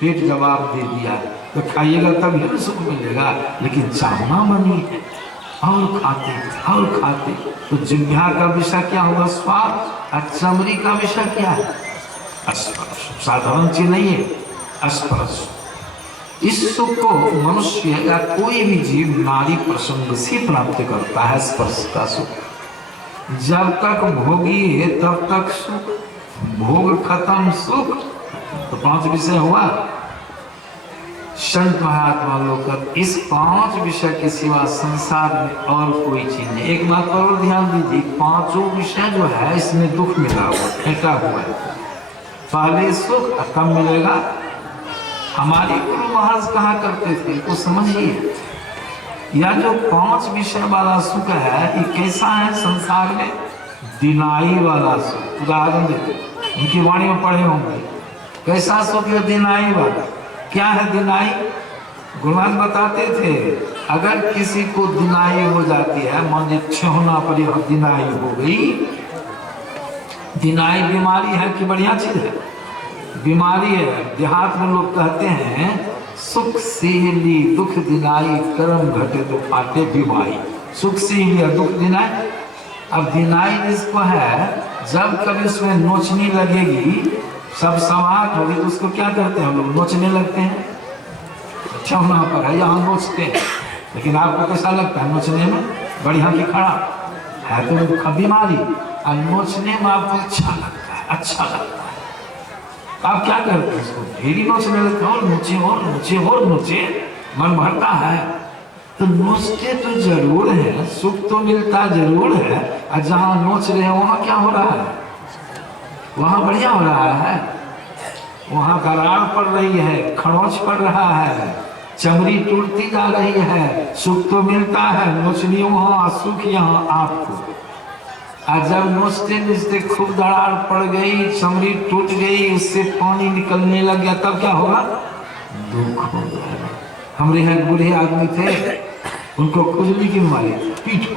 पेट जवाब दे दिया तो खाइएगा तभी ना सुख मिलेगा, लेकिन चाहना मनी है और खाते। तो जिह्वा का विषय क्या होगा? स्वाद। और चमड़ी का विषय क्या है? स्पर्श। साधारण चीज नहीं है स्पर्श। इस सुख को मनुष्य या कोई भी जीव नारी प्रसंग से प्राप्त करता है। स्पर्श का सुख जब तक भोगी है तब तक सुख, भोग खत्म सुख। तो 5 विषय हुआ। संत महात्मा लोग इस 5 विषय के सिवा संसार में और कोई चीज नहीं। एक बात और ध्यान दीजिए, 5 विषय जो है इसमें दुख मिला हुआ फेंका हुआ है। पहले सुख कब मिलेगा? हमारे गुरु महाराज कहा करते थे, वो समझिए। या जो 5 विषय वाला सुख है ये कैसा है संसार में? दिनाई वाला सुख। उदाहरण देते, उनकी वाणी में पढ़े होंगे कैसा सुख है दिनाई वाला। क्या है दिनाई? गुरु महाराज बताते थे अगर किसी को दिनाई हो जाती है, मान लीजिए छहोना पर दिनाई हो गई। दिनाई बीमारी है कि बढ़िया चीज है? बीमारी है। देहात में लोग कहते हैं सुख से ली दुख दिनाई, कर्म घटे तो फाटे बीमारी। सुख से लिया दुख दिनाई। अब दिनाई जिसको है, जब कभी उसमें नोचनी लगेगी, सब समाप्त होगी तो उसको क्या करते हैं हम लोग? नोचने लगते हैं। छहोना पर है यहाँ नोचते हैं, लेकिन आपको कैसा लगता है नोचने में? बढ़िया की खड़ा है तो बीमारी, और नोचने में आपको अच्छा लगता है, अच्छा लगता है। आप क्या करते हैं? उसको ढेरी नोचने लगते हैं, और नोचे, मन भरता है। तो नोचते तो जरूर है, सुख तो मिलता जरूर है, और जहाँ नोच रहे हैं वहाँ क्या हो रहा है? वहाँ बढ़िया हो रहा है। वहाँ करार पड़ रही है, खरोंच पड़ रहा है, चमड़ी टूटती जा रही है, सुख तो मिलता है। नोचनी वहाँ, सुख यहाँ आपको। और जब नोचते खूब दरार पड़ गई, चमड़ी टूट गई, उससे पानी निकलने लग गया, तब क्या होगा? दुख हो गया। हमारे यहाँ बूढ़े आदमी थे, उनको खुजली की बीमारी, पीठ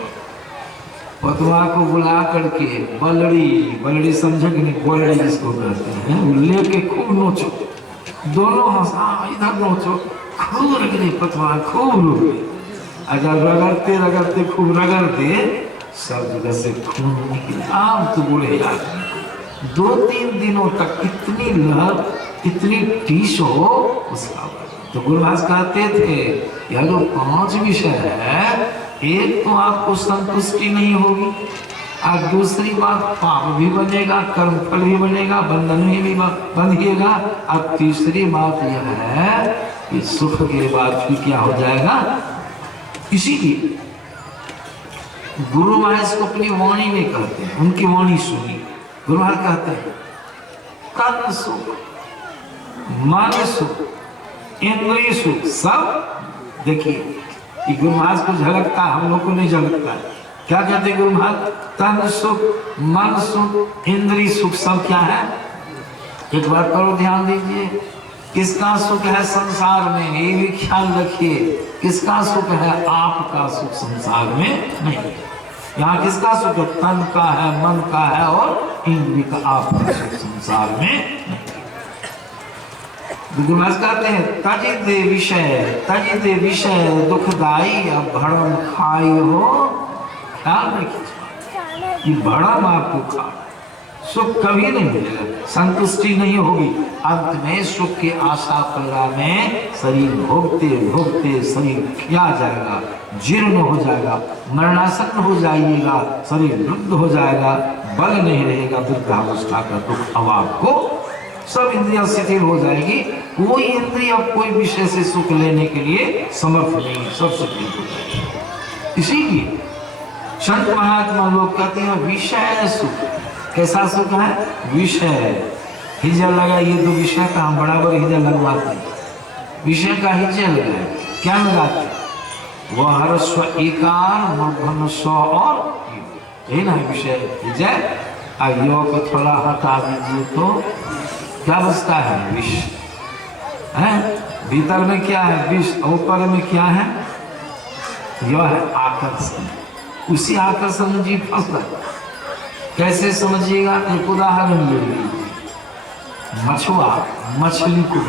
पतवा को बुला करके बलड़ी समझे कि नहीं, बलड़ी जिसको कहते हैं, लेके खूब नोचो, दोनों हंसा इधर नोचो, खूब रगड़े पतवा, खूब रोके। अगर रगड़ते खूब रगड़ते सब जगह से खून निकले। आप तो बूढ़े आदमी 2-3 दिनों तक इतनी लहर, इतनी टीस हो उसका। तो गुरु महाराज कहते थे यह जो 5 विषय है, एक तो आपको संतुष्टि नहीं होगी, और दूसरी बात पाप भी बनेगा, कर्म फल भी बनेगा, बंधन में भी बंधिएगा, और तीसरी बात यह है कि सुख के बाद फिर क्या हो जाएगा? इसीलिए गुरु महाराज को अपनी वाणी में कहते हैं, उनकी वाणी सुनी। गुरु महाराज कहते हैं तन सुख, मन सुख, इंद्रिय सुख, सब देखिए ये गुरु महाराज को झलकता है, हम लोग को नहीं झलकता है। क्या कहते हैं गुरु महाराज? तन सुख, मन सुख, इंद्रिय सुख, सब क्या है? एक बार पर ध्यान दीजिए, किसका सुख है संसार में? ये भी ख्याल रखिए, किसका सुख है? आपका सुख संसार में नहीं। यहाँ किसका सुख है? तन का है, मन का है, और इंद्रिय का। आपका सुख संसार में नहीं। गुरु महाराज कहते हैं तजित विषय दुखदाई, अब भड़म खाई हो। ख्याल रखिए, ये भड़म आपको खा, सुख कभी नहीं मिलेगा, संतुष्टि नहीं होगी। अंत में सुख के आशा पैरा में शरीर भोगते शरीर खिया जाएगा, जीर्ण हो जाएगा, मरणासन्न हो जाइएगा, शरीर वृद्ध हो जाएगा, बल नहीं रहेगा, वृद्धावस्था का दुख अब आपको, सब इंद्रियां शिथिल हो जाएगी। कोई इंद्रिय अब कोई विषय से सुख लेने के लिए समर्थ नहीं, सब शिथिल हो जाएगी। इसीलिए संत महात्मा लोग कहते हैं विषय सुख। कैसा सुख है? विषय। हिजा लगा, ये 2 विषय का हम बराबर हिजा लगवाते हैं। विषय का हिजा लगाए, क्या लगाते? वह हर्स्व एकार, मूर्धन्य स्व और यही ना विषय हिजा। यो को थोड़ा हटा दीजिए तो क्या बचता है? विष है। भीतर में क्या है? विष। ऊपर में क्या है? यह है आकर्षण। उसी आकर्षण में जीव फंस रहा है। कैसे समझिएगा? एक उदाहरण ले लीजिए। मछुआ मछली को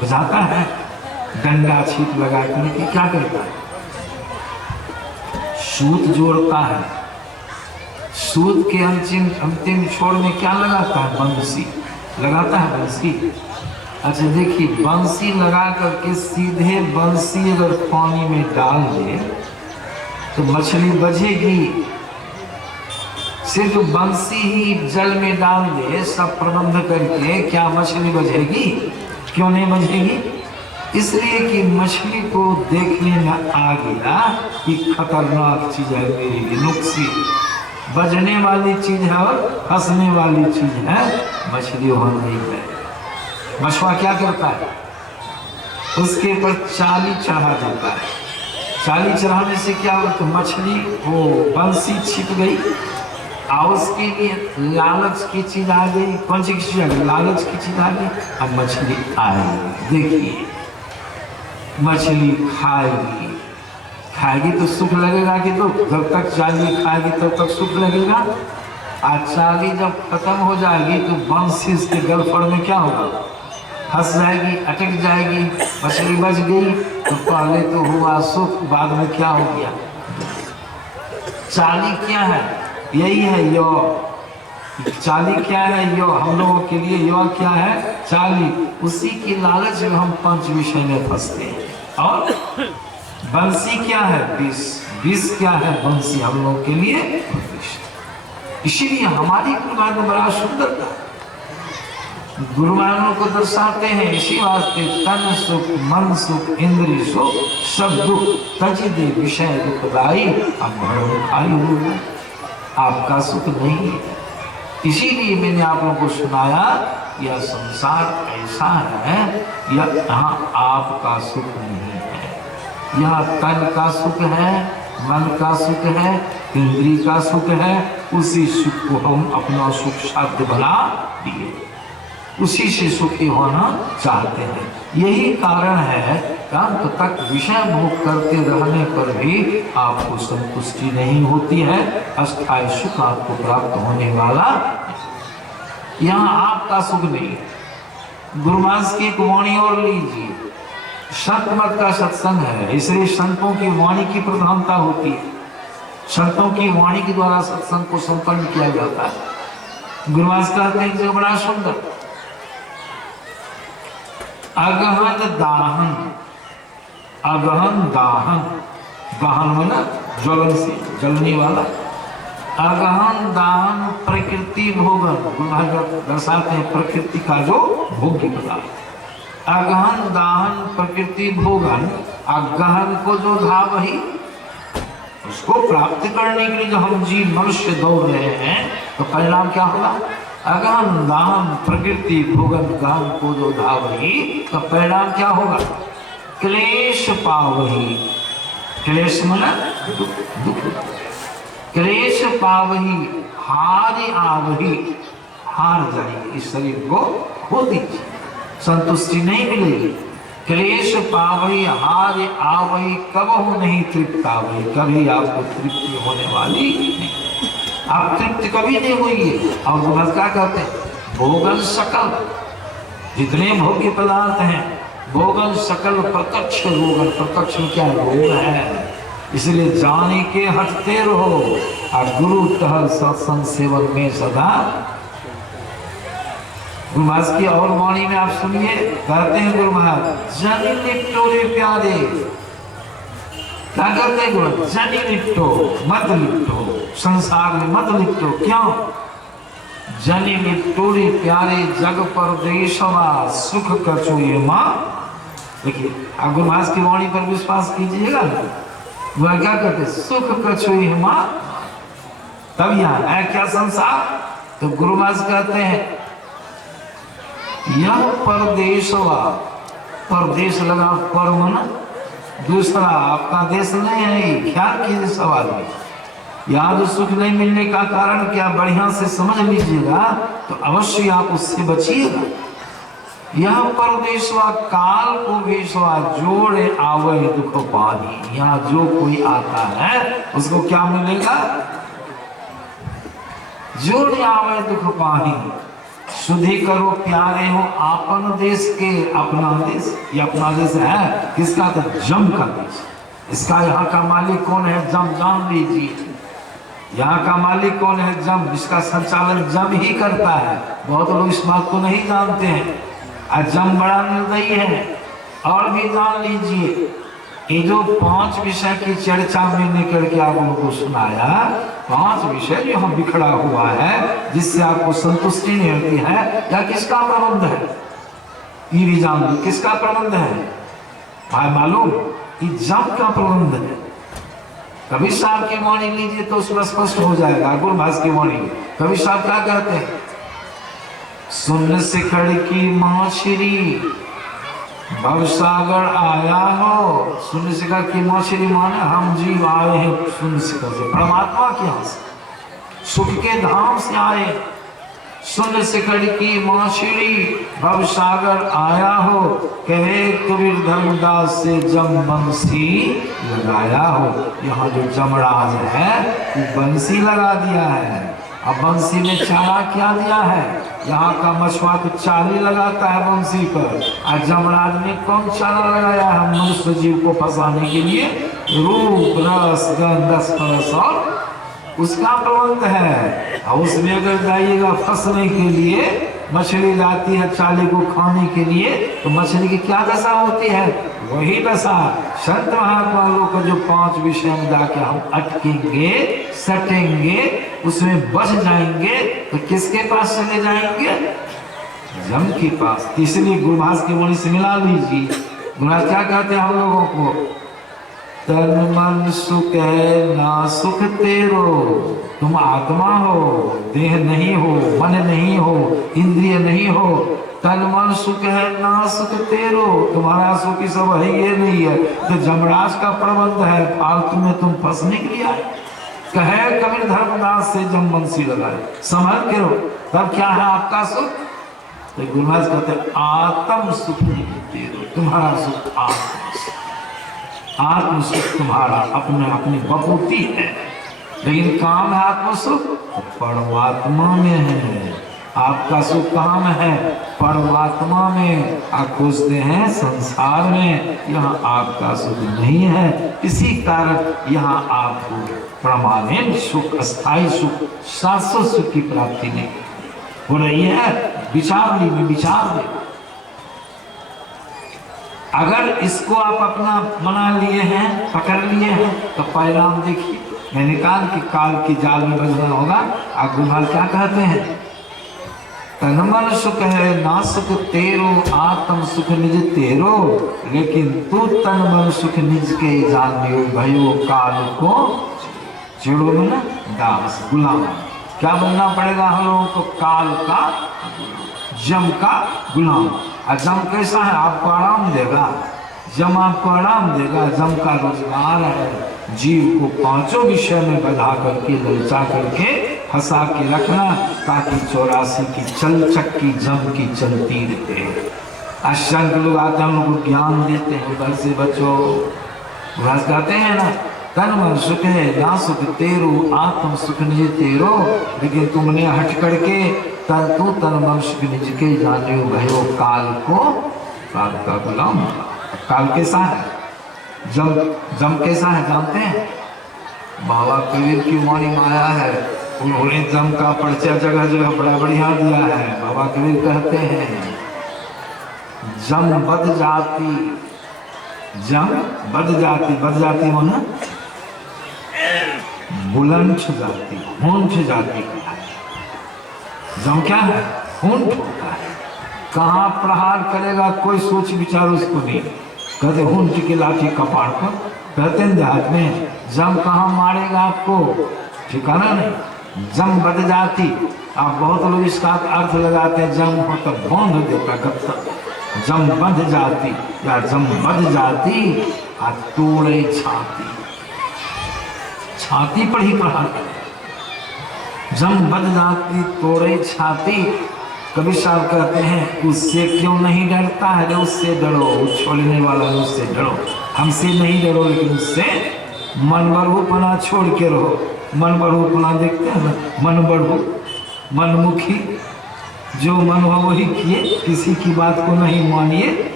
बुझाता है डंडा छीप लगा के क्या करता है, सूत जोड़ता है, सूत के अंतिम छोर में क्या लगाता है, बंसी लगाता है, बंसी। अच्छा देखिए, बंसी लगा करके सीधे बंसी अगर पानी में डाल दे तो मछली बझेगी, सिर्फ बंसी ही जल में डाल दे सब प्रबंध करके, क्या मछली बझेगी? क्यों नहीं बझेगी? इसलिए कि मछली को देखने में आ गया कि खतरनाक चीज है मेरे लिए, नुकसी बजने वाली चीज है और हंसने वाली चीज है, मछली वहां नहीं है। मछुआ क्या करता है, उसके ऊपर चाली चढ़ा देता है। चाली चढ़ाने से क्या होता है, मछली वो बंसी छिप गई और उसके लिए लालच की चीज आ गई। कौन सी चीज आ गई? लालच की चीज आ गई। अब मछली आएगी, देखिए मछली खाएगी तो सुख लगेगा कि तो जब तक चाली खाएगी तब तक सुख लगेगा। आज चाली जब खत्म हो जाएगी तो बंसी उसके गलफड़ में क्या होगा, फंस जाएगी, अटक जाएगी। मछली बच गई तो पहले तो हुआ सुख, बाद में क्या हो गया? चाली क्या है? यही है यो। चाली क्या है? यो। हम लोगों के लिए यो क्या है? चाली। उसी की लालच में हम पंच विषय में फंसते हैं। और बंसी क्या है? विष। विष क्या है? बंसी हम लोगों के लिए विष। इसीलिए हमारी गुरुवार में बड़ा सुंदर था, गुरुवारों को दर्शाते हैं इसी वास्ते, तन सुख मन सुख इंद्रिय सुख सब दुख तजी दे विषय दुखदाई, अब आपका सुख नहीं है। इसीलिए मैंने आप लोगों को सुनाया, यह संसार ऐसा है, यहाँ आपका सुख नहीं है। यह तन का सुख है, मन का सुख है, इंद्रिय का सुख है। उसी सुख को हम अपना सुख साध्य बना दिए, उसी से सुखी होना चाहते हैं। यही कारण है अंत तक विषय भोग करते रहने पर भी आपको संतुष्टि नहीं होती है, अस्थायी सुख आपको प्राप्त होने वाला। यहाँ आपका सुख नहीं है। गुरुमास की एक वाणी और लीजिए, संत मत का सत्संग है, इसलिए संतों की वाणी की प्रधानता होती है। संतों की वाणी के द्वारा सत्संग को संपन्न किया जाता है। गुरुमास कहते हैं जो बड़ा सुंदर, अगहन दाहन, अगहन दाहन, दाहन माना ज्वलन से जलने वाला। अगहन दाहन प्रकृति भोगन, दर्शाते हैं प्रकृति का जो भोग्य पदार्थ। अगहन दाहन प्रकृति भोगन, अगहन को जो धा वही, उसको प्राप्त करने के लिए जो हम जीव मनुष्य दौड़ रहे हैं, तो परिणाम क्या होगा? अगहन दाहन प्रकृति भोगन, गहन को जो धावही, तो परिणाम क्या होगा? क्लेश पावही। क्लेश माना दुख। क्लेश पावही हार आवही, हार जाएगी, इस शरीर को खो दीजिए, संतुष्टि नहीं मिलेगी। क्लेश पावही हार आवही, कब हो नहीं तृप्त आवही, कभी आपको तृप्ति होने वाली नहीं, आप तृप्त कभी नहीं हुई। और भगवान क्या कहते हैं? भोगन सकल, जितने भोग्य पदार्थ हैं, भोगन सकल प्रत्यक्ष रोगन। प्रत्यक्ष में क्या रोग है, इसलिए जाने के हटते रहो और गुरु टहल सत्संग सेवन में सदा। गुरु महाराज की और वाणी में आप सुनिए, कहते हैं गुरु महाराज, जनी लिप्टो रे प्यारे, क्या करते हैं गुरु? जनी लिप्टो, मत लिप्टो, संसार में मत लिप्टो। क्यों? जनी लिप्टो रे प्यारे, जग परदेशवा सुख कछो ये माँ। देखिए, आप गुरु महाराज की वाणी पर विश्वास कीजिएगा, वह क्या कहते? सुख कछो ये माँ। तब यहाँ है क्या संसार? तो गुरु महाराज कहते हैं, यह परदेशवा, परदेश लगा पर मन दूसरा, आपका देश नहीं है। ख्याल कीजिए सवाल में, यहाँ जो सुख नहीं मिलने का कारण क्या, बढ़िया से समझ लीजिएगा तो अवश्य आप उससे बचिएगा। यह परदेशवा काल को वेशवा, जोड़े आवे दुख पानी। यहाँ जो कोई आता है उसको क्या मिलेगा? जोड़े आवे दुख पानी, शुद्धि करो प्यारे हो आपन देश के। अपना देश, ये अपना देश है किसका? तो जम का देश। इसका यहाँ का मालिक कौन है? जम। जान लीजिए यहाँ का मालिक कौन है? जम। इसका संचालन जम ही करता है। बहुत लोग इस बात को नहीं जानते हैं। और जम बड़ा निर्दयी है। और भी जान लीजिए, ये जो 5 विषय की चर्चा में निकल के आप लोगों को सुनाया, 5 विषय जो हम बिखरा हुआ है, जिससे आपको संतुष्टि नहीं होती है, या किसका प्रबंध है? ये भी जान लो किसका प्रबंध है भाई? मालूम कि जम का प्रबंध है। कबीर साहब की वाणी लीजिए तो उसमें स्पष्ट हो जाएगा। गुरभास की वाणी कबीर साहब क्या कहते हैं? सुन शिखर की माछरी भवसागर आया हो। सुन शिखर की माछरी माने हम जीव आए हैं सुन शिखर से, परमात्मा के यहाँ से, सुख के धाम से आए। सुन शिखर की माछरी भवसागर आया हो, कहे कबीर धर्मदास से जम बंसी लगाया हो। यहाँ जो जमराज है वो बंसी लगा दिया है। अब बंसी में चारा क्या दिया है? यहाँ का मछुआ तो चाली लगाता है बंसी पर, और जमराज ने कौन चारा लगाया है मनुष्य जीव को फंसाने के लिए? रूप रस गंध रस और उसका प्रबंध है। और उसमें अगर जाइएगा फंसने के लिए, मछली जाती है चाली को खाने के लिए, तो मछली की क्या दशा होती है? वही दशा संत महात्मा लोग का जो 5 विषय में जाके हम अटकेंगे, सटेंगे, उसमें बच जाएंगे, तो किसके पास चले जाएंगे? जम के पास। इसलिए गुरभास की वाणी से मिला लीजिए। गुरभास क्या कहते हैं हम लोगों को? तन मन सुख है ना सुख तेरो। तुम आत्मा हो, देह नहीं हो, मन नहीं हो, इंद्रिय नहीं हो। तन मन सुख है ना सुख तेरो, तुम्हारा सुख ही सब है, ये नहीं है। तो जमराज का प्रबंध है, फालतू में तुम फंसने के लिए आए। कहे कबीर धर्मदास से जम बंसी लगाए, समझ के रहो। तब क्या है आपका सुख? तो गुरुदास कहते हैं आत्म सुख नहीं तेरो, तुम्हारा सुख आत्मा सुख। आत्म सुख तुम्हारा अपने अपनी बपूती है, लेकिन काम है आत्म सुख तो परमात्मा में है। आपका सुख कहाँ में है? परमात्मा में। आप खोजते हैं संसार में, यहाँ आपका सुख नहीं है। इसी कारण यहाँ आपको परमानेंट सुख, अस्थाई सुख, शाश्वत सुख की प्राप्ति नहीं हो रही है। विचार ली में विचार दे। अगर इसको आप अपना बना लिए हैं, पकड़ लिए हैं, तो परिणाम देखिए। मैंने कहा कि काल की जाल में बजना होगा। आप गुरभाल क्या कहते हैं? तन मन सुख है ना सुख तेरो, आत्म सुख निज तेरो। लेकिन तू तन मन सुख निज के जानियो, भयो काल को चिड़ो में ना दास गुलाम। क्या बनना पड़ेगा हम लोगों को? काल का, जम का गुलाम। और जम कैसा है? आपको आराम देगा। जम आपको आराम देगा। जम का रोजगार है जीव को 5 विषय में बधा करके, ललचा करके, फंसा के रखना, ताकि 84 की चल चक्की जम की चलती रहे। अशंक लोग आते हैं, हम लोग को ज्ञान देते हैं, उधर से बचो। बस कहते हैं ना, तन मन सुख है ना सुख तेरो, आत्म सुख निज तेरो। लेकिन तुमने हट करके तन तू तन मन सुख निज के जानियो, भयो काल को, काल का गुलाम। काल कैसा है? जम कैसा है जानते हैं? बाबा कबीर की वाणी में आया है, उन्होंने जम का परिचय जगह जगह बड़ा बढ़िया दिया है। बाबा कबीर कहते हैं जम बद जाती, जम बद जाती, बद जाती माना बुलंद जाती, होंठ जाती का है। जम क्या है? होंठ होता है। कहाँ प्रहार करेगा कोई सोच विचार उसको नहीं। कहते होंठ की लाठी कपाड़ पर, कहते हैं देहात में जम कहाँ मारेगा आपको? ठिकाना नहीं। जम बद जाती, आप बहुत लोग इसका अर्थ लगाते हैं जम हो तो बांध देता गत्ता। जम बंध जाती या जम बद जाती, आ तोड़े छाती, छाती पर ही प्रहार करे। जम बद जाती तोड़े छाती। कबीर साहब कहते हैं उससे क्यों नहीं डरता है? उससे डरो, छोड़ने वाला उससे डरो। हमसे नहीं डरो, लेकिन उससे मन बढ़ूपना छोड़ के रहो। मन बढ़ूपना देखते हैं ना, मन बढ़ू, मनमुखी, जो मन हो वही किए, किसी की बात को नहीं मानिए,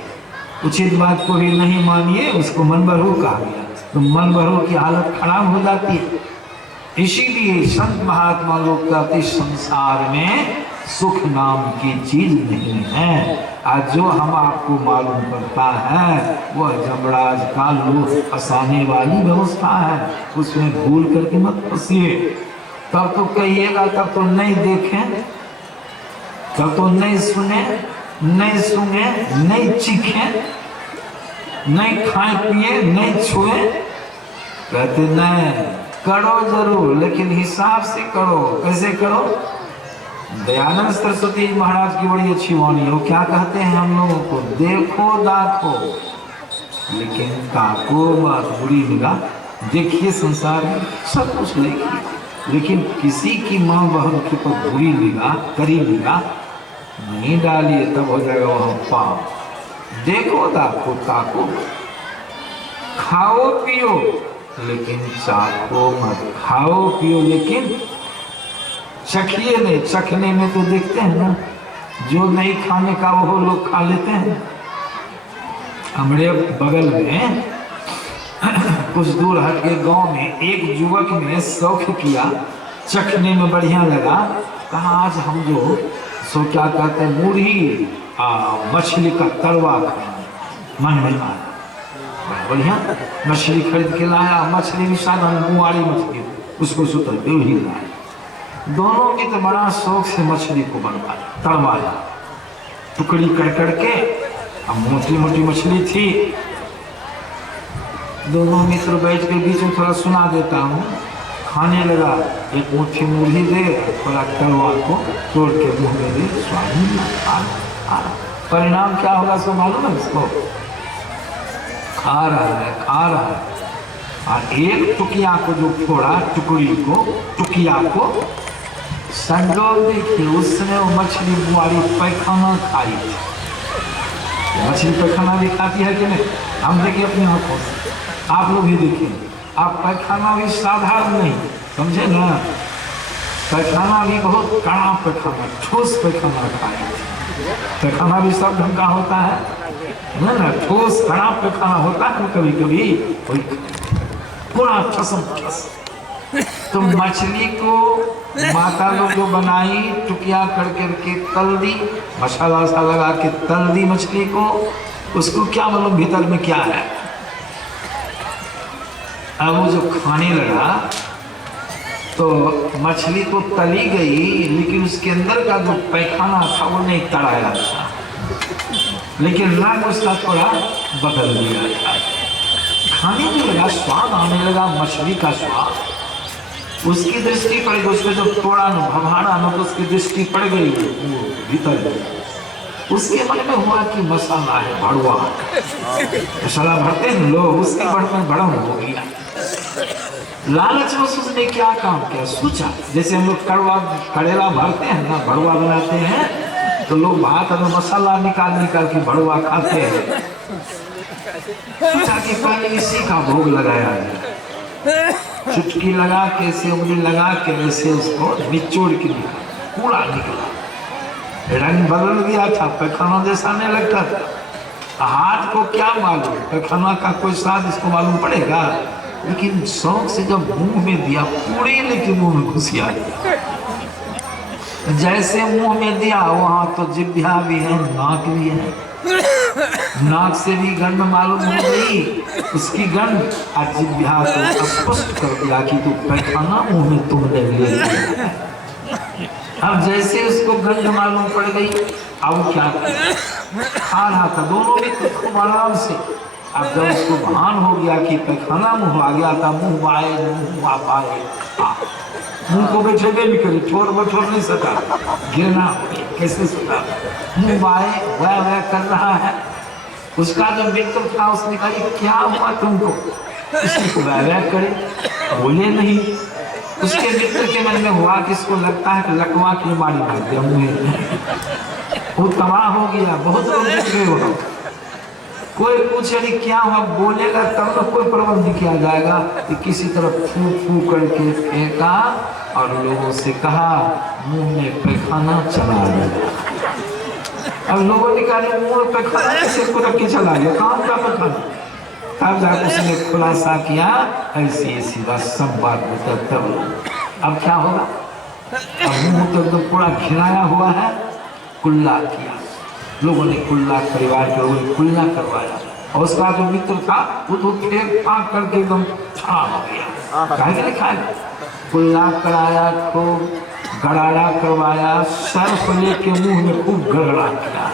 उचित बात को भी नहीं मानिए, उसको मन बहरू कहा गया। तो मन बहरू की हालत खराब हो जाती है। इसीलिए संत महात्मा लोग कहते संसार में सुख नाम की चीज नहीं है। आज जो हम आपको मालूम पड़ता है वह जमराज का लोग फंसाने वाली व्यवस्था है, उसमें भूल करके मत फंसिए। तब तो कहिएगा, तब तो नहीं देखें, तब तो नहीं सुने, नहीं सुने, नहीं चीखे, नहीं खाए पिए, नहीं छुए। कहते नहीं, करो जरूर लेकिन हिसाब से करो। कैसे करो? दयानंद सरस्वती महाराज की बड़ी अच्छी वाणी है। वो क्या कहते हैं हम लोगों को? देखो दाखो लेकिन ताको मत, बुरी निगाह। देखिए संसार में सब कुछ देखिए, लेकिन किसी की माँ बहन के ऊपर बुरी निगाह, करी निगाह नहीं डालिए, तब हो जाएगा वहां पाप। देखो दाखो ताको, खाओ पियो लेकिन चाखो मत। खाओ पियो लेकिन चखिए नहीं। चखने में तो देखते हैं ना, जो नहीं खाने का वो लोग खा लेते हैं। हमारे बगल में कुछ दूर हट के गांव में एक युवक ने शौक किया, चखने में बढ़िया लगा, कहा आज हम जो सो क्या कहते हैं मुरही मछली का तलवा मन में आया। बढ़िया मछली खरीद के लाया, मछली भी साधारण मुआरी मछली, उसको सुतर ही लाया। दोनों की तो बड़ा शौक से मछली को बनवाया, तलवाया, टुकड़ी कर करके। अब मोटी मोटी मछली थी। दोनों मित्र बैठ के बीच में थोड़ा सुना देता हूँ, खाने लगा। एक मुट्ठी मुरही दे, थोड़ा तलवा को तोड़ के मुंह में दे, स्वाद। परिणाम क्या होगा सो मालूम है उसको? खा रहा है, खा रहा है, और एक टुकिया को जो फोड़ा, टुकड़ी को, टुकिया को, संजोग देखिए उसने वो मछली बुआरी पैखाना खाई। मछली पैखाना भी खाती है कि नहीं? हम देखिए अपनी आंखों से, आप लोग भी देखिए। आप पैखाना भी साधारण नहीं समझे ना, पैखाना भी बहुत कड़ा पैखाना, ठोस पैखाना खाई। पैखाना भी सब ढंग का होता है ना, ठोस कड़ा पैखाना होता है कभी कभी, पूरा ठसम ठस। तो मछली को माता लोग जो बनाई, टुकिया कर करके तल दी, मसाला सा लगा के तल दी मछली को। उसको क्या मालूम भीतर में क्या है। अब वो जो खाने लगा तो मछली तो तली गई, लेकिन उसके अंदर का जो पैखाना था वो नहीं तड़ाया था, लेकिन रंग उसका थोड़ा बदल गया था। खाने में लगा, स्वाद आने लगा, मछली का स्वाद। उसकी दृष्टि पड़ गई, उसको जब तोड़ा न भभाना न तो उसकी दृष्टि पड़ गई वो भीतर। उसके मन में हुआ कि मसाला है, भड़वा, मसाला भरते हैं लोग, उसके मन में भड़म हो गया। लालच में उसने क्या काम किया, सोचा जैसे हम लोग करेला भरते हैं ना, भड़वा बनाते हैं, तो लोग भात में मसाला निकाल निकाल के भड़वा खाते हैं। सोचा कि पहले इसी का भोग लगाया जाए। चुटकी लगा के, से उंगली लगा के वैसे उसको निचोड़ के निकाला, पूरा निकला। रंग बदल गया था, पैखाना जैसा नहीं लगता था। हाथ को क्या मालूम, पैखाना का कोई स्वाद इसको मालूम पड़ेगा, लेकिन शौक से जब मुंह में दिया, पूरे लेके मुंह में घुसिया दिया। जैसे मुंह में दिया वहां तो जिभ्या भी है, नाक भी है, नाक से भी गंध मालूम हो गई, उसकी गंध और जिभ्या को स्पष्ट कर दिया कि तू पैखाना मुंह में तुमने ले लिया। अब जैसे उसको गंध मालूम पड़ गई, अब क्या खा रहा था, दोनों भी खूब आराम से। अब जब उसको भान हो गया कि पैखाना मुंह आ गया था, मुंह आए मुंह आ पाए, मुंह को बैठे भी करे, ठोर बठोर नहीं सका, गिरना कैसे सका, मुंह आए वह वह कर रहा है। उसका जो मित्र था उसने कहा क्या हुआ तुमको, इसको वह वह करे, बोले नहीं। उसके मित्र के मन में हुआ कि इसको लगता है कि लकवा की बीमारी मार दिया मुंह, वो तबाह हो गया। बहुत लोग देख रहे हो, कोई पूछे नहीं क्या हुआ, बोलेगा तब तो कोई प्रबंध किया जाएगा कि किसी तरफ फू फू करके फेंका और लोगों से कहा मुंह में पैखाना चला गया। अब लोगों ने कहा मोड़ पे खाना कैसे को रख के चला गया, काम का पे खाना। तब जाकर उसने खुलासा किया, ऐसी ऐसी बात सब बात बता। तब अब क्या होगा, अब मुंह तो पूरा घिराया हुआ है। कुल्ला किया लोगों ने, कुल्ला परिवार के लोगों ने कुल्ला करवाया, और उसका जो मित्र था वो तो फेंक फाँक करके एकदम छा हो गया। काहे के खाए कुल्ला कराया, खूब गड़ाड़ा करवाया, सर्फ लेके मुंह में खूब गड़गड़ा किया,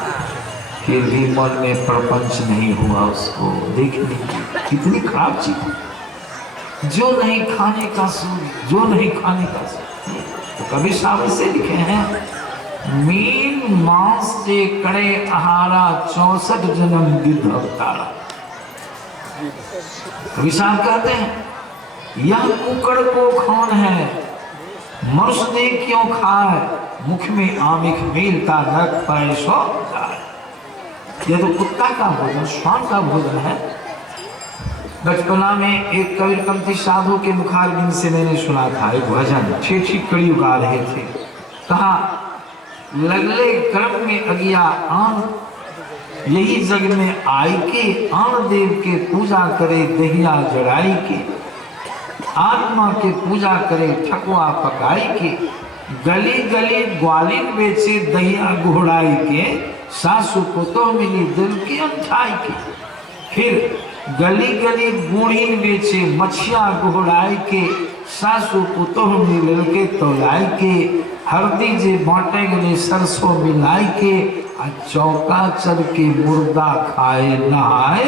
फिर भी मन में प्रपंच नहीं हुआ उसको। देखने की कितनी खराब चीज, जो नहीं खाने का सूद, जो नहीं खाने का सूद। तो कभी साहब से लिखे हैं, मीन मांस से कड़े आहारा 64 जन्म गिद्ध अवतारा। कभी साहब कहते हैं, यह कुकड़ को कौन है मनुष्य दे क्यों खाए, मुख में आमिख मिलता नरक पर सो जाए। यह तो कुत्ता का भोजन, श्वान का भोजन है। बचपना में एक कबीरपंथी साधु के मुखारबिंद से मैंने सुना था एक भजन, ठेठी कड़ी उगा रहे थे। कहा, लगले कर्म में अगिया आन, यही जग में आई के, आन देव के पूजा करे दहिया जड़ाई के, आत्मा के पूजा करे ठकुआ पकाई के, गली गली ग्वालिन बेचे दहिया घोड़ाई के, सासू को तो मिली दिल की अंठाई के। फिर गली गली बूढ़ी बेचे मछिया घोड़ाई के, सासू को तो मिली दिल के तोलाई के, हल्दी जे बांटे गले सरसों मिलाई के, चौका चल के मुर्दा खाए नहाए।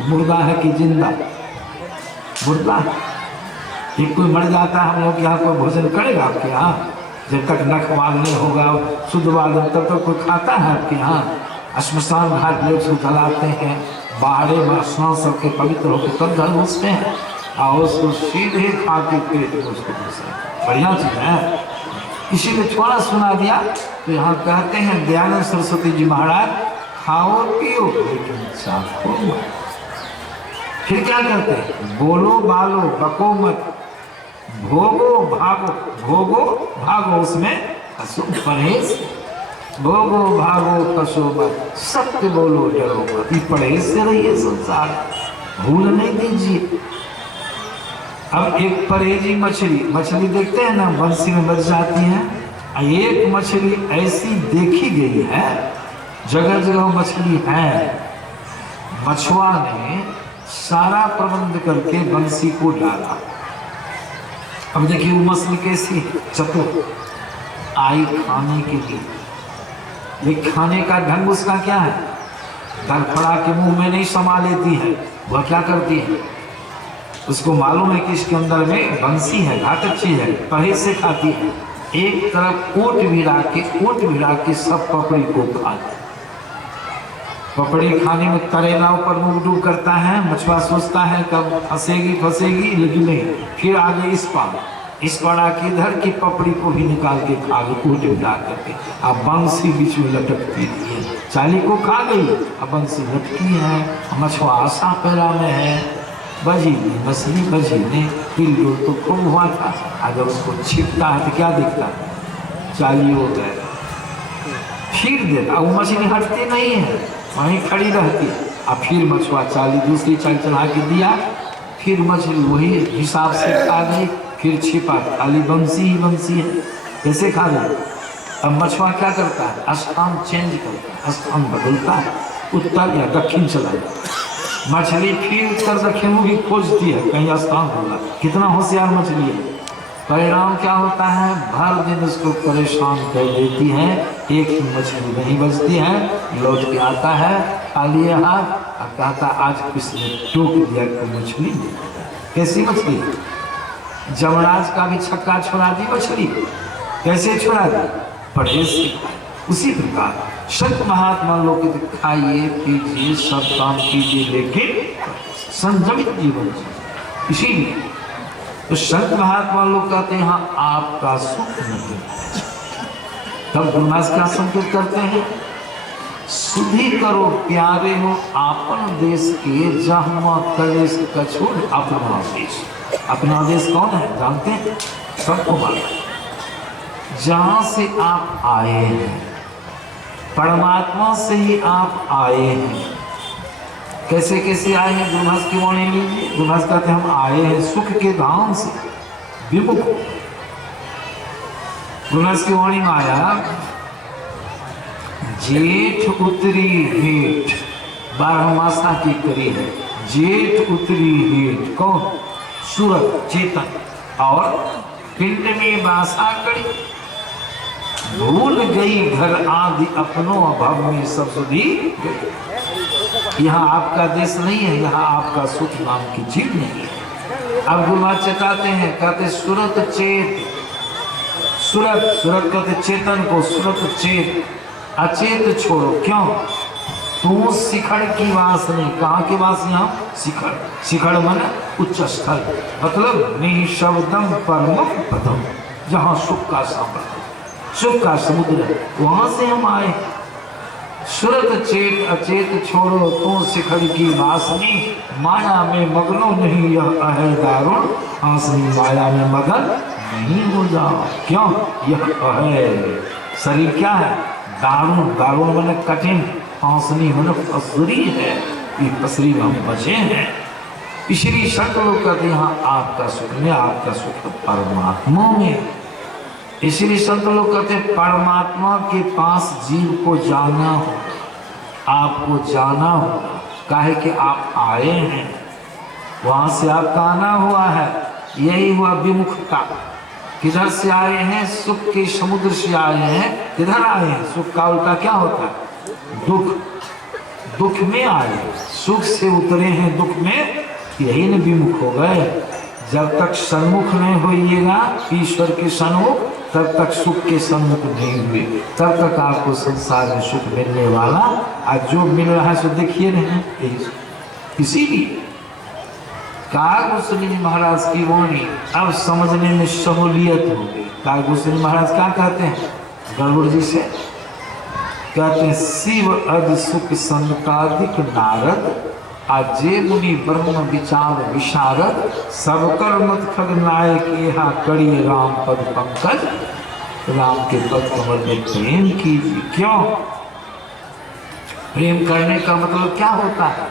मुर्दा है कि जिंदा? मुर्दा। एक कोई मर जाता है, हम लोग यहाँ कोई भोजन करेगा आपके यहाँ? जब तक नख वाल नहीं होगा, शुद्ध वाल, तब तक कोई खाता है आपके यहाँ? श्मशान घाट लोग से जलाते हैं, बाहरे में स्नान सबके पवित्र होकर तब घर घुसते हैं, और उसको सीधे खा के पेट में उसको घुसे। बढ़िया चीज है, इसीलिए थोड़ा सुना दिया। तो यहाँ कहते हैं दयानंद सरस्वती जी महाराज, खाओ पियो लेकिन चाखो मत। फिर क्या करते हैं, बोलो बालो बको मत, भोगो भागो, भोगो भागो उसमें अशुभ परहेज, भोगो भागो पशु मत, सत्य बोलो डरो मत। परहेज से रहिए, संसार भूल नहीं दीजिए। अब एक परहेजी मछली देखते हैं ना, बंसी में बच जाती है। एक मछली ऐसी देखी गई है, जगह जगह मछली है, मछुआ ने सारा प्रबंध करके बंसी को डाला। अब देखिए वो मछली कैसी चतुर, आई खाने के लिए। ये खाने का ढंग उसका क्या है, धड़फड़ा के मुंह में नहीं समा लेती है। वह क्या करती है, उसको मालूम है कि इसके अंदर में बंसी है, घातक चीज है, परहेज से खाती है। एक तरफ ओट भिड़ा के सब पपड़ी को खा ले। पपड़ी खाने में तरेला ऊपर मुंह डूब करता है, मछुआ सोचता है कब फंसेगी, लेकिन नहीं, फिर आगे इस पाड़ा की इधर की पपड़ी को भी निकाल के खा लो, ओट भिड़ा करके। अब बंसी बीच में लटकती है, चाली को खा गई, अब बंसी लटकी है, मछुआ आशा पैरा में है। बजी मछली बजी ने हिल तो खूब हुआ था। अगर उसको छिपता है तो क्या दिखता है, चाली हो गया। फिर देता, वो मछली हटती नहीं है, वहीं खड़ी रहती है। अब फिर मछुआ चाली दूसरी चाल चढ़ा के दिया, फिर मछली वही हिसाब से खा गई, फिर छिपा, खाली बंसी ही बंसी है, कैसे खा गई। अब मछुआ क्या करता है, स्थान चेंज करता है, स्थान बदलता है, उत्तर या दक्षिण चला जाता है। मछली फिर उत्तर दक्षिण भी खोजती है, कहीं स्थान होगा। कितना होशियार मछली है। परिणाम क्या होता है, भर दिन उसको परेशान कर देती है, एक ही मछली नहीं बचती है। लौट के आता है खाली हाथ, और कहता आज किसने टोक दिया कि मछली दे। कैसी मछली, जमराज का भी छक्का छुड़ा दी मछली। कैसे छुड़ा दी, परहेज से। उसी प्रकार संत महात्मा लोग खाइए पीजिए सब काम कीजिए, लेकिन संयमित जीवन जीजिए। इसीलिए तो संत महात्मा लोग कहते हैं हाँ आपका सुख नहीं। तब गुरुदास क्या संकेत करते हैं, सुधी करो प्यारे हो आपन देश के, जहाँ कलेश कछुर अपना देश। अपना देश कौन है जानते हैं, सबको मालूम, जहाँ से आप आए हैं परमात्मा से ही आप आए हैं। कैसे कैसे आए हैं? गुरुभाष की वाणी लीजिए। गुरुभाष कहते हैं हम आए हैं सुख के धाम से विमुख। गुरुभाष की वाणी में आया जेठ उतरी हेठ, 12 मासा की करी है। जेठ उतरी हेठ कौन? सूरत चेतन। और पिंड में बासा करी, भूल गई घर आदि अपनों अभाव में सब सुधी गई। यहाँ आपका देश नहीं है, यहाँ आपका सुख नाम की चीज नहीं है। अब गुरुनाथ चेताते हैं, कहते सूरत चेत, सूरत सूरत कहते चेतन को, सूरत चेत अचेत छोड़ो। क्यों? तू शिखर की वास नहीं। कहाँ के वास? यहाँ शिखर। शिखर मन उच्च स्थल, मतलब निशब्दम परमम पदम, जहाँ सुख का साम्राज्य, सुख का समुद्र है, वहां से हम आए। सूरत चेत अचेत छोड़ो, तू शिखर की वासनी, माया में मगनो नहीं यह अहे दारुण, आसनी माया में मगन नहीं हो जाओ। क्यों? यह अहे शरीर क्या है? दारुण। दारुण मैंने कठिन, आसनी मैंने असुरी है, ये पसरी में हम बचे हैं। इसलिए शब्द लोग कहते यहाँ आपका सुख में, आपका सुख परमात्मा में। इसीलिए संत लोग कहते हैं परमात्मा के पास जीव को जाना हो, आपको जाना हो। काहे कि आप आए हैं, वहां से आपका आना हुआ है। यही हुआ विमुखता। किधर से आए हैं? सुख के समुद्र से आए हैं। किधर आए हैं? सुख का उल्टा क्या होता है? दुख। दुख में आए, सुख से उतरे हैं दुख में, यही न विमुख हो गए। जब तक सन्मुख नहीं होइएगा ईश्वर के सन्मुख, तब तक सुख के सन्मुख नहीं हुए, तब तक आपको संसार में सुख मिलने वाला। आज जो मिल रहा है सो देखिए नहीं। इसीलिए कागभूषणी महाराज की वाणी अब समझने में सहूलियत हो गई। कागभूषणी महाराज क्या कहते हैं? गरुड़ जी से कहते हैं शिव अद सुख संतादिक नारद, आजे मुनि ब्रह्म विचार विशारद, सब कर्मत खगनायक यहाँ करिए राम पद पंकज, राम के पद कमल में प्रेम कीजिए। क्यों? प्रेम करने का मतलब क्या होता है?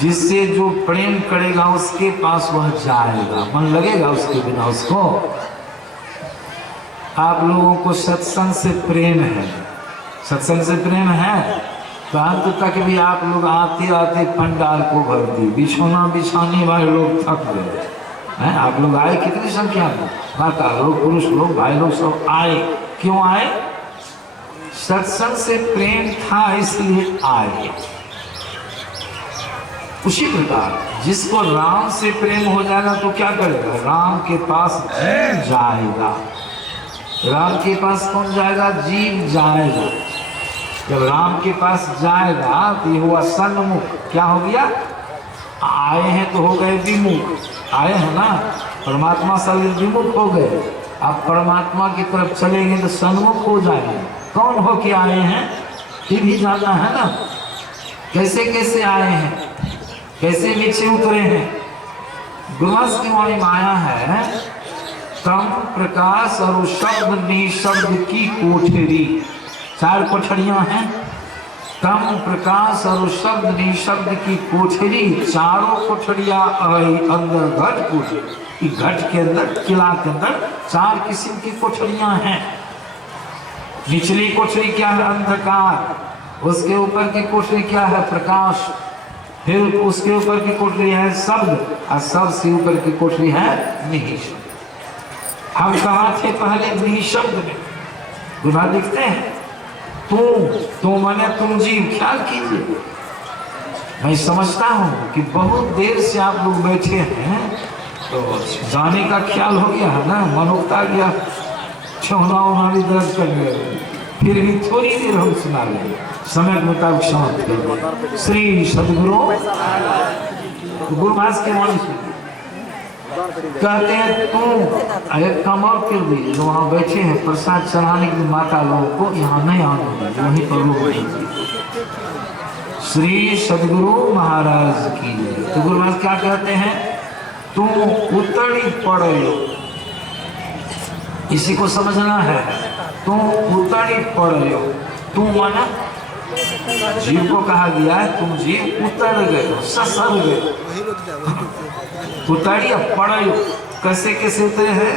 जिससे जो प्रेम करेगा उसके पास वह जाएगा, मन लगेगा उसके बिना उसको। आप लोगों को सत्संग से प्रेम है, सत्संग से प्रेम है तो अंत तक भी आप लोग आते आते पंडाल को भर दी। बिछोना बिछाने वाले लोग थक गए हैं। आप लोग आए कितनी संख्या में? माता लोग, पुरुष लोग, भाई लोग सब आए। क्यों आए? सत्संग से प्रेम था इसलिए आए। उसी प्रकार जिसको राम से प्रेम हो जाएगा तो क्या करेगा? राम के पास जीव जाएगा। राम के पास कौन जाएगा? जीव जाएगा। जब राम के पास जाएगा तो ये हुआ सन्मुख। क्या हो गया? आए हैं तो हो गए विमुख। आए हैं ना, परमात्मा से विमुख हो गए। आप परमात्मा की तरफ चलेंगे तो सन्मुख हो जाएंगे। कौन हो के आए हैं ये भी जानना है ना। कैसे कैसे आए हैं, कैसे नीचे उतरे हैं। गुरुदास की वाणी में आया है तम प्रकाश और शब्द निशब्द की कोठरी। 4 कोठरियां हैं। तम प्रकाश और शब्द निशब्द की कोठरी, चारों कोठरियां अंदर घट कोठरी। घट के अंदर, किला के अंदर 4 किस्म की कोठरियां हैं। निचली कोठरी क्या है? अंधकार। उसके ऊपर की कोठरी क्या है? प्रकाश। फिर उसके ऊपर की कोठरी है शब्द, और शब्द से ऊपर की कोठरी है निःशब्द। हम कहाँ थे पहले? निःशब्द में। गुना दिखते हैं तुम माने तुम जीव। ख्याल कीजिए, मैं समझता हूँ कि बहुत देर से आप लोग बैठे हैं तो जाने का ख्याल हो गया है ना, मन उगता गया, छौना उना भी दर्द कर गए। फिर भी थोड़ी देर हम सुना लेंगे, समय के मुताबिक शांत कर। श्री सदगुरु गुरुदास के वाणी सुनिए। कहते हैं तुम अरे कमाल कर दी जो वहाँ बैठे हैं प्रसाद चढ़ाने के लिए माता लोगों को यहाँ नहीं आने दीजिए, वहीं पर लोग दीजिए। श्री सदगुरु महाराज की। तो गुरु महाराज क्या कहते हैं? तुम उतरी पड़े, इसी को समझना है। तुम उतरी पड़े, तू माना जीव को कहा गया है तुम जीव उतर गए, ससर गए, उतरिए पड़ो। कैसे कैसे उतरे हैं?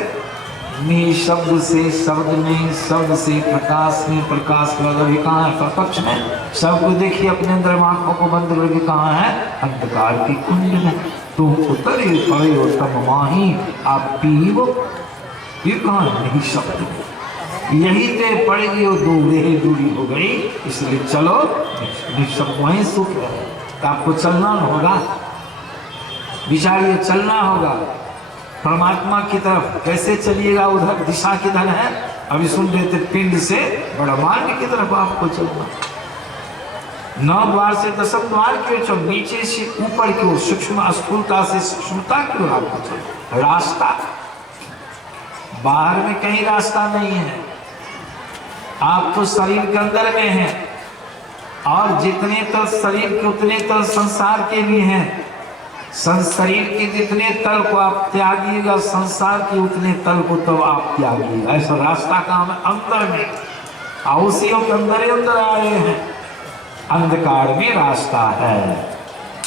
शब्द से शब्द में, शब्द से प्रकाश में, प्रकाश में अभी कहाँ है? प्रपक्ष में। सबको देखिए अपने अंदर, आंखों को बंद करके कहाँ है? अंधकार की कुंड में। तुम उतरे पड़े हो तम माही आप पीव, ये कहाँ है? नहीं शब्द में। यही ते पड़ेगी और दूर ही दूरी हो गई, इसलिए चलो निशब्द वहीं सुख है। तो आपको चलना होगा, विचारिए, चलना होगा परमात्मा की तरफ। कैसे चलिएगा? उधर दिशा किधर है? अभी सुन रहे थे, पिंड से ब्रह्मांड की तरफ आपको चलना। 9 द्वार से 10 द्वार क्यों चल, नीचे से ऊपर की ओर, सूक्ष्म स्थूलता से सूक्ष्मता की ओर आपको चल। रास्ता बाहर में कहीं रास्ता नहीं है, आप तो शरीर के अंदर में हैं, और जितने तल शरीर के उतने तल संसार के भी हैं। शरीर के जितने तल को आप त्यागिएगा, संसार के उतने तल को तो आप त्यागिएगा। ऐसा रास्ता काम है अंदर में, औसियों के अंदर ही अंदर आ रहे हैं। अंधकार में रास्ता है,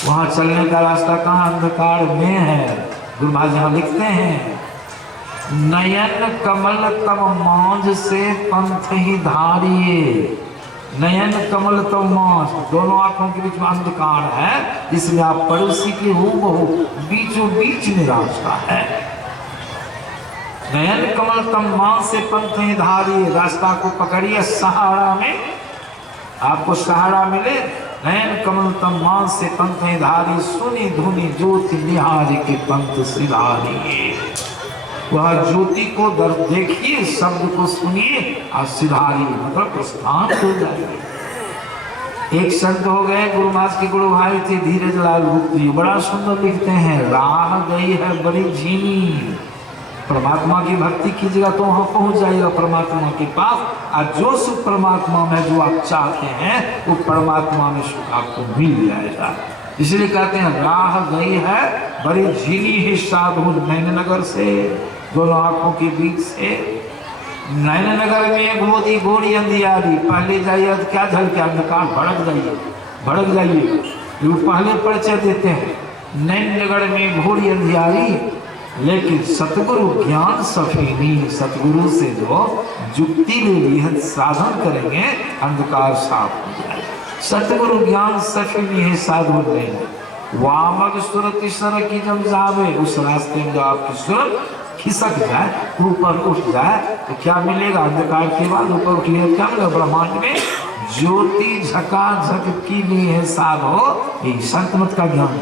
वहां चलने का रास्ता कहाँ? अंधकार में है। गुरु महाराज यहाँ लिखते हैं, नयन कमल तब मौज से पंथ ही धारिये। नयन कमल तब मौज, दोनों आंखों के बीच में अंधकार है, जिसमें आप पड़ोसी की हूबहू बीचों बीच में रास्ता है। नयन कमल तब मौज से पंथ ही धारिये, रास्ता को पकड़िए। सहारा में आपको सहारा मिले, नयन कमल तब मौज से पंथ ही धारिये, सुनी धुनी ज्योति निहारी के पंथ सिधारिये। वह ज्योति को देखिए, शब्द को सुनिए और सिधारिए, मतलब प्रस्थान हो जाइए। एक संत हो गए, गुरु महाराज के गुरु भाई थे धीरज लाल गुप्ती, बड़ा सुंदर लिखते हैं, राह गई है बड़ी झीनी। परमात्मा की भक्ति कीजिएगा तो वहां पहुंच जाइएगा परमात्मा के पास, और जो सुख परमात्मा में जो आप चाहते हैं वो परमात्मा में सुख आपको मिल जाएगा। इसलिए कहते हैं, राह गई है बड़ी झीनी ही साधु नैन नगर से, दोनों आंखों के बीच से। नैन नगर में गोदी गोरी अंधियारी, पहले जाइए तो क्या झलके? अंधकार, भड़क जाइए। वो पहले परिचय देते हैं, नैन नगर में घोरी अंधियारी, लेकिन सतगुरु ज्ञान सफीनी, सतगुरु से जो जुक्ति ले ली है, साधन करेंगे, अंधकार साफ हो जाएगा। सतगुरु ज्ञान सफीनी है साधु नहीं। वामग सुरति सर की जब जावे, उस रास्ते में जो आपकी सुरत खिसक जाए, ऊपर उठ जाए, तो क्या मिलेगा? अंधकार के बाद ऊपर उठ लिया क्या मिलेगा? ब्रह्मांड में ज्योति झकाझक की भी है साधो, ये संत मत का ज्ञान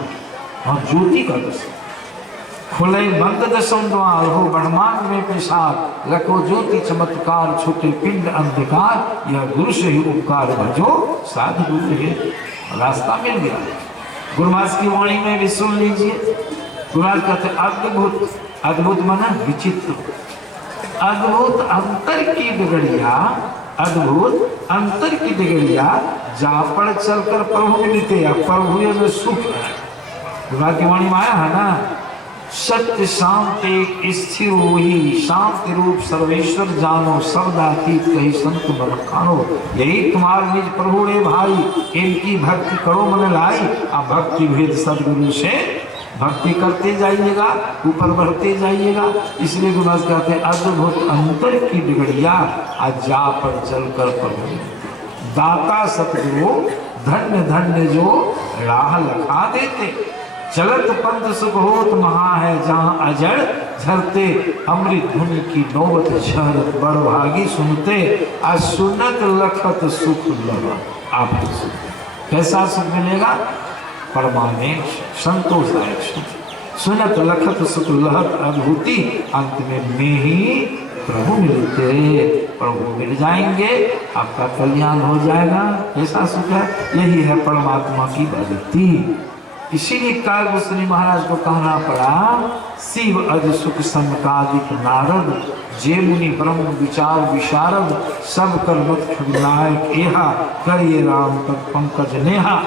और ज्योति का दर्शन। खुले बंद दशम द्वार हो ब्रह्मांड में पेशार, रखो ज्योति चमत्कार छूटे पिंड अंधकार, यह गुरु से ही उपकार भजो साधु गुरु है। रास्ता मिल गया। गुरु महाराज की वाणी में भी सुन लीजिए, गुरु महाराज कहते अद्भुत, अद्भुत माना विचित्र, अद्भुत अंतर की बिगड़िया, अद्भुत अंतर की बिगड़िया, जा पर चलकर प्रभु मिलते, प्रभु में सुख है। गुरु महाराज की वाणी में आया है ना, सत्य शांति स्थिर ही, शांति रूप सर्वेश्वर जानो, शब्दातीत कही संत बरखानो। यही तुम्हारे निज प्रभु रे भाई, इनकी भक्ति करो मन लाई। अब भक्ति भेद सदगुरु से भक्ति करते जाइएगा, ऊपर बढ़ते जाइएगा। इसलिए गुरु महाराज कहते हैं, अद्भुत अंतर की बिगड़िया, जा पर चलकर प्रभु दाता सतगुरु, धन्य धन्य जो राह लखा देते। चलत पंथ सुख होत महा है, जहाँ अजड़ झरते, अमृत धुन की नौबत झरत, बड़ भागी सुनते, असुनत लखत सुख लगा। आप सुख कैसा सुख मिलेगा? परमानेंट संतोषदायक सुख। सुनत लखत सुख लहत अद्भुति, अंत में ही प्रभु मिलते, प्रभु मिल जाएंगे, आपका कल्याण हो जाएगा। ऐसा सुख है, यही है परमात्मा की भक्ति। इसीलिए कालभूषणी महाराज को कहना पड़ा, शिव अज सुख संकादिक नारद, जे मुनि ब्रह्म विचार विशारद, सब कर मत नायक एहा, करिए राम तत् पंकज नेहा।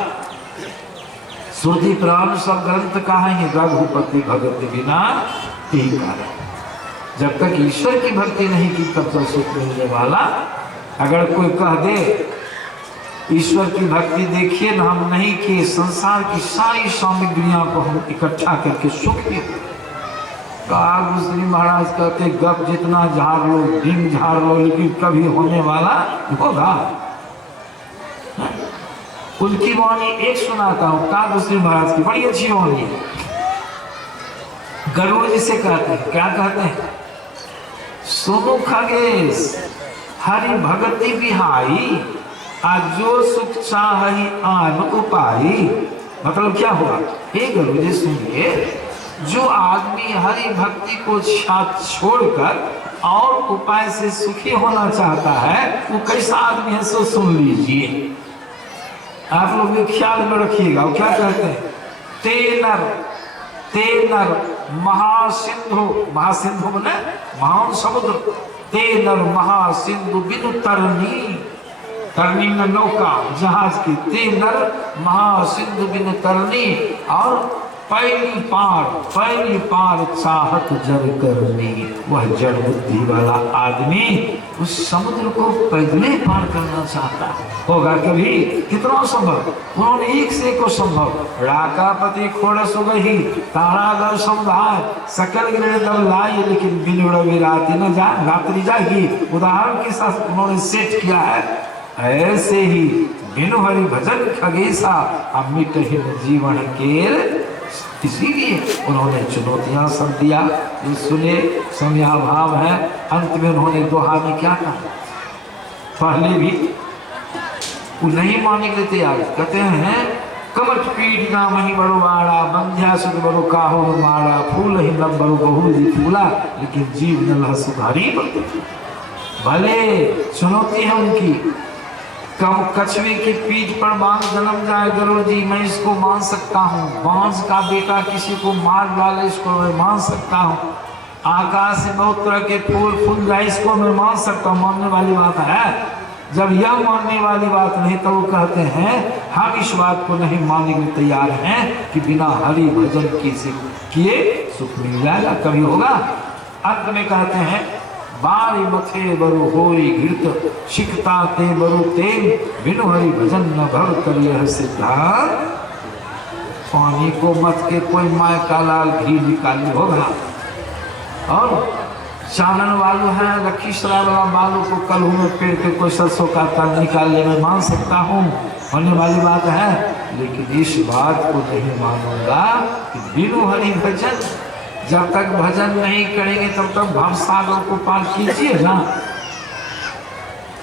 श्रुति पुराण सब ग्रंथ कहेंगे, रघुपति भगत बिना ही कारण। जब तक ईश्वर की भक्ति नहीं की तब तक सुख मिलने वाला। अगर कोई कह दे ईश्वर की भक्ति देखिए ना, हम नहीं किए, संसार की सारी सामग्रियां को हम इकट्ठा करके सुख की। श्री महाराज कहते गप जितना झाड़ लो, डिंग झाड़ लो, लेकिन कभी होने वाला होगा। उनकी वाणी एक सुनाता हूं, कागश्री महाराज की बड़ी अच्छी वाणी है। गरुड़ जी से कहते हैं, क्या कहते हैं? सुनो खगेश हरि भगति बिहाई, आज जो सुख चाही आन उपाई। मतलब क्या हुआ? हे गरुड़ जी सुनिए, जो आदमी हरि भक्ति को छोड़कर और उपाय से सुखी होना चाहता है, वो कैसा आदमी है सो सुन लीजिए। आप लोग भी ख्याल में रखिएगा। वो क्या कहते हैं? तेनर महासिंधु, महासिंधु बोले महान समुद्र, तेनर महासिंधु बिनु तरनी, तरनी में नौका जहाज की, तेनर महासिंधु बिनु तरनी, और पहली पार चाहत जड़ करनी। वह जड़ बुद्धि वाला आदमी उस समुद्र को पैदले पार करना चाहता है। होगा कभी? कितना संभव? उन्होंने एक से को संभव। राकापति खोड़स हो गई, तारागर समुदाय, सकल ग्रह दल लाई, लेकिन बिनुड़ रात्रि न जा, रात्रि जाएगी। उदाहरण के साथ उन्होंने सेट किया है। ऐसे ही बिनु हरि भजन खगेशा अमिट जीवन के, इसीलिए उन्होंने चुनौतियां सब दिया। ये सुने, समयाभाव है। अंत में उन्होंने दोहा में क्या कहा? पहले भी वो नहीं मानने के तैयार, कहते हैं कमट पीठ ना मही बड़ो बाड़ा, बंध्या सुख बड़ो काहो माड़ा, फूल ही लब बड़ो बहु जी फूला, लेकिन जीव नल्हा सुधारी बड़ो। भले चुनौती है उनकी, कम कछुए के पीठ पर बांस जन्म जाए, गरुड़ जी मैं इसको मान सकता हूँ। बांस का बेटा किसी को मार डाले, इसको मैं मान सकता हूँ। आकाश से बहुत तरह के फूल फूल जाए, इसको मैं मान सकता हूँ। मानने वाली बात है। जब यह मानने वाली बात नहीं तो वो कहते हैं हम इस बात को नहीं मानने के लिए तैयार हैं कि बिना हरि भजन किए सुख मिल जाएगा, कभी होगा। अंत में कहते हैं बारी मथे बरु होई घृत, शिकता ते बरु तेल, बिनु हरि भजन न भव करियह सिद्धांत। पानी को मत के कोई माय का लाल घी निकाल होगा। और चानन वालू है, लखीसराय वाला बालू को कल में पेड़ के कोई सरसों का तल निकालने में मान सकता हूँ, होने वाली बात है। लेकिन इस बात को नहीं मानूंगा कि बिनु हरि भजन, जब तक भजन नहीं करेंगे तब तक भवसागर को पार कीजिए ना।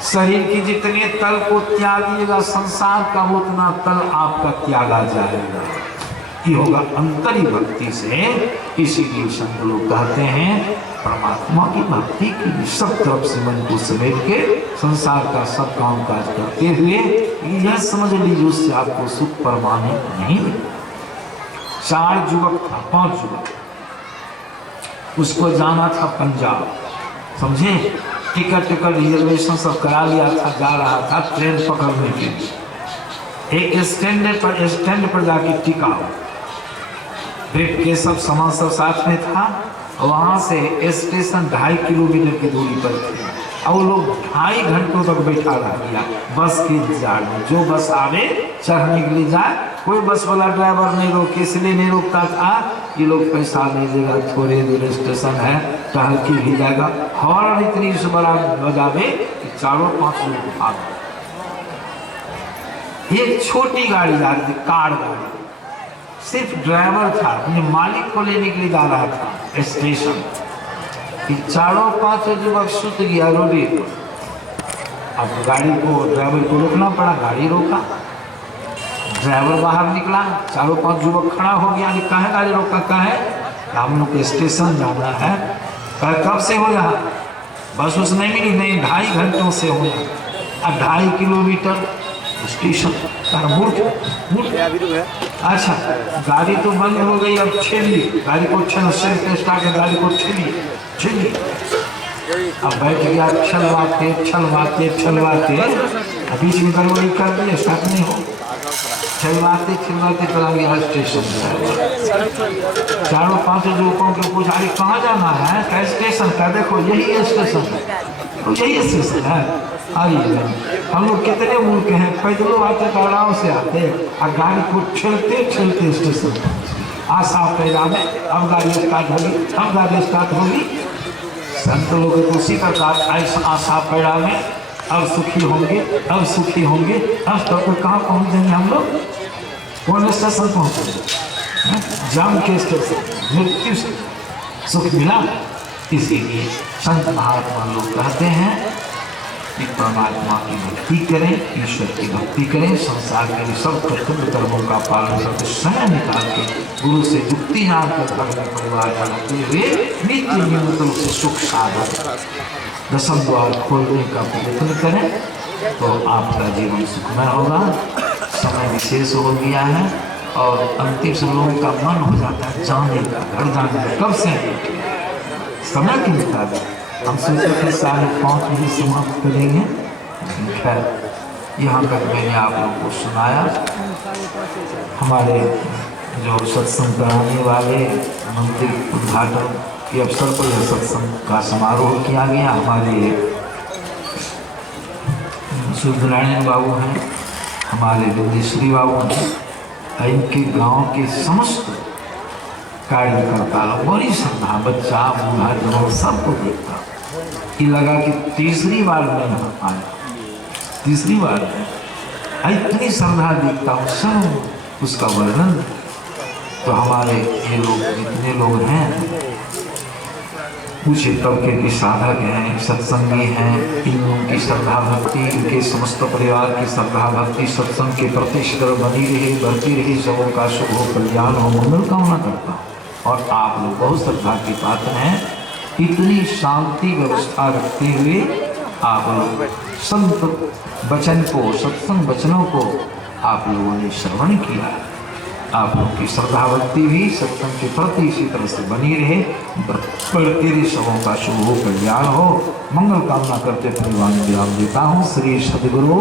शरीर की जितने तल को त्यागिएगा संसार का, उतना तल आपका त्यागा जाएगा। ये होगा अंतरी भक्ति से। इसीलिए संत लोग कहते हैं परमात्मा की भक्ति की सब तरफ से मन को समेट के संसार का सब काम काज करते हुए यह समझ लीजिए उससे आपको सुख परमानेंट नहीं मिलेगा। 4 युवक था, 5 युवक, उसको जाना था पंजाब, समझे। टिकट रिजर्वेशन सब करा लिया था, जा रहा था ट्रेन पकड़ने के लिए। एक स्टैंड पर जाके टिका, ब्रेक के सब सामान सब साथ में था। वहाँ से स्टेशन 2.5 किलोमीटर की दूरी पर थे और वो लोग 2.5 घंटों तक बैठा रह गया बस के इंतजार में। जो बस आवे चढ़ने के लिए जाए, कोई बस वाला ड्राइवर नहीं रोके, इसलिए नहीं रोकता था ये लोग पैसा नहीं देगा, थोड़े दूर स्टेशन है, टहल के भी जाएगा। हॉर्न इतनी से बड़ा बजावे कि 4-5 लोग आ गए। एक छोटी गाड़ी जा रही थी, कार गाड़ी, सिर्फ ड्राइवर था, अपने मालिक को लेने के लिए जा रहा था स्टेशन। 4-5 युवक सुत गया रोडे पर। अब गाड़ी को, ड्राइवर को रोकना पड़ा, गाड़ी रोका, ड्राइवर बाहर निकला, 4-5 युवक खड़ा हो गया। कहाँ गाड़ी रोका? कहाँ है? हम लोग को स्टेशन जाना है। कब से हो यहाँ? बस उस नहीं मिली, नहीं 2.5 घंटों से हो यहाँ। अब 2.5 किलोमीटर स्टेशन अच्छा, गाड़ी तो बंद हो गई। अब छेली गाड़ी को, स्टार्ट गाड़ी को छेली अब बैठ गया, छलवाते बीच में गड़बड़ी कर दिए, स्टार्ट नहीं हो, छलवाते चला गया स्टेशन। 4-5 लोगों के पूछा अरे कहाँ जाना है? क्या स्टेशन का? देखो यही स्टेशन है, तो यही स्टेशन है, आइए। हम लोग कितने मूर्ख हैं, पैदलों आते आराम से आते और गाड़ी को ठेलते ठेलते स्टेशन आशा पैदा में अब गाड़ी स्टार्ट होगी, अब गाड़ी स्टार्ट होगी। संत लोग उसी का आशा पैदा में अब सुखी होंगे, अब सुखी होंगे, अब तब तो कहाँ पहुँच जाएंगे हम लोग? कौन स्टेशन पहुँचेंगे? जाम के स्टेशन, मृत्यु से सुख मिला। इसीलिए संत महात्मा लोग कहते हैं कि परमात्मा की भक्ति करें, ईश्वर की भक्ति करें, संसार के सब कर्तव्य कर्मों का पालन करके समय निकाल के गुरु से युक्ति जानकर घर में परिवार चलाते हुए नित्य नियमित रूप से सुख साधन दशम द्वार खोलने का प्रयत्न करें तो आपका जीवन सुखमय होगा। समय विशेष हो गया है और अंतिम से लोगों का मन हो जाता है जाने का, घर जाने का। कब से समय के मुताबिक हम सोचे कि 5:30 बजे समाप्त करेंगे, खैर यहाँ तक मैंने आप लोगों को सुनाया। हमारे जो सत्संग कराने वाले मंदिर उद्घाटन के अवसर पर यह सत्संग का समारोह किया गया। हमारे सूर्यनारायण बाबू हैं, हमारे विदेश्वरी बाबू हैं, इनके गांव के समस्त कार्यकर्ता लोग बड़ी श्रद्धा, बच्चा बूढ़ा जवान सबको देखता। ये लगा कि तीसरी बार मैं यहाँ आया, तीसरी बार इतनी श्रद्धा देखता हूँ, सब उसका वर्णन। तो हमारे ये लोग जितने लोग हैं कुछ तबके के साधक हैं, सत्संगी हैं, इन लोगों की श्रद्धा भक्ति, इनके समस्त परिवार की श्रद्धा भक्ति सत्संग के प्रति शीघ्र बनी रहे, बढ़ती रही, सबों का शुभ हो, कल्याण हो, मंगल कामना करता हूँ। और आप लोग बहुत श्रद्धा के पात्र हैं। इतनी शांति व्यवस्था रखते हुए आप लोग संत वचन को, सत्संग वचनों को आप लोगों ने श्रवण किया। आप लोग की श्रद्धा भक्ति भी सत्संग के प्रति इसी तरह से बनी रहे, बढ़ती रही, सबों का शुभ हो, कल्याण हो, मंगल कामना करते परिवार विराम देता हूँ। श्री सद्गुरु